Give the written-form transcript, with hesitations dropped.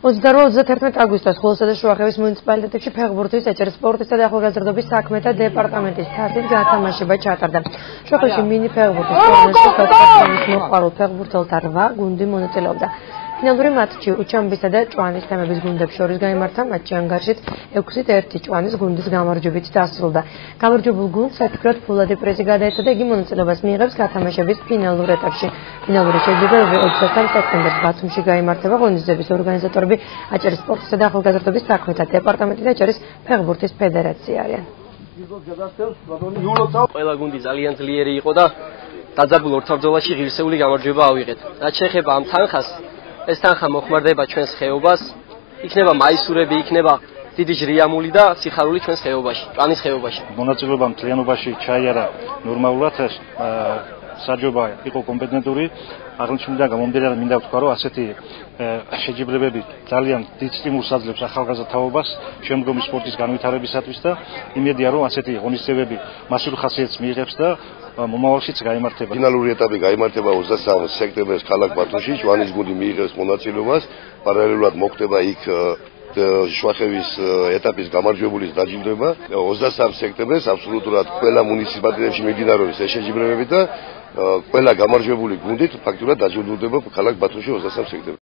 28-31 აგვისტოს ხულსა და შუახევის მუნიციპალიტეტებში ფეხბურთის, ეჭერის სპორტისა და ახალგაზრდობის საქმეთა დეპარტამენტის თასით გათამაშება ჩატარდა. შუახევში მინი ფეხბურთის ტურნირში გატარების მოყვარულ ფეხბურთელთა 8 გუნდი მონაწილეობდა. ფინალური მატჩი უჩამბისა და ჭვანის თემების გუნდებს შორის გაიმართა, მატჩი ანგარიშით 6-1 ჭვანის გუნდის გამარჯვებით დასრულდა. გამარჯვებულ გუნდს საჩუქრად ფულადი პრიზი გადაეცა და იგი მონაწილეობას მიიღებს გათამაშების ფინალურ ეტაპში. ფინალური შეჯიბრებები 23 სექტემბერს ბათუმში გაიმართება. ღონისძიების ორგანიზატორები აჭარის სპორტისა და ახალგაზრდობის საქმეთა დეპარტამენტი და აჭარის ფეხბურთის ფედერაცია არიან. ყველა გუნდი ძალიან ძლიერი იყო და დაძაბულ ორთაბრძოლაში ღირსეული გამარჯვება ავიღეთ. რაც შეეხება ამ თანხას, ეს თანხა მოხმარდება ჩვენს ხეობას, იქნება მაისურები, იქნება დიდი ჟრიამული და სიხარული ჩვენს ხეობაში, ჭვანის ხეობაში. მონაწილეობა მთლიანობაში ჩაიარა ნორმალურად, საჯობა იყო კომპეტენტური. აღნიშნულიდან გამომდინარე მინდა ვთქვა, რომ ასეთი შეჯიბრებები ძალიან დიდ სტიმულს აძლევს ახალგაზრდა თაობას შემდგომი სპორტის განვითარებისათვის და იმედია, რომ ასეთი ღონისძიებები მასიური ხასიათს მიიღებს და მომავალშიც გაიმართება. ფინალური ეტაპი გაიმართება 23 სექტემბერს ქალაქ ბათუმში, ჭვანის გუნდი მიიღებს მონაწილეობას, პარალელურად მოხდება იქ შუახევის ეტაპის გამარჯვებულის დაჯილდოება. 23 სექტემბერს აბსოლუტურად ყველა მუნიციპალიტეტებში მიმდინარეობს ეს შეჯიბრებები და ყველა გამარჯვებული გუნდით ფაქტურად დაჯილდოვდება ქალაქ ბათუმში 23 სექტემბერს.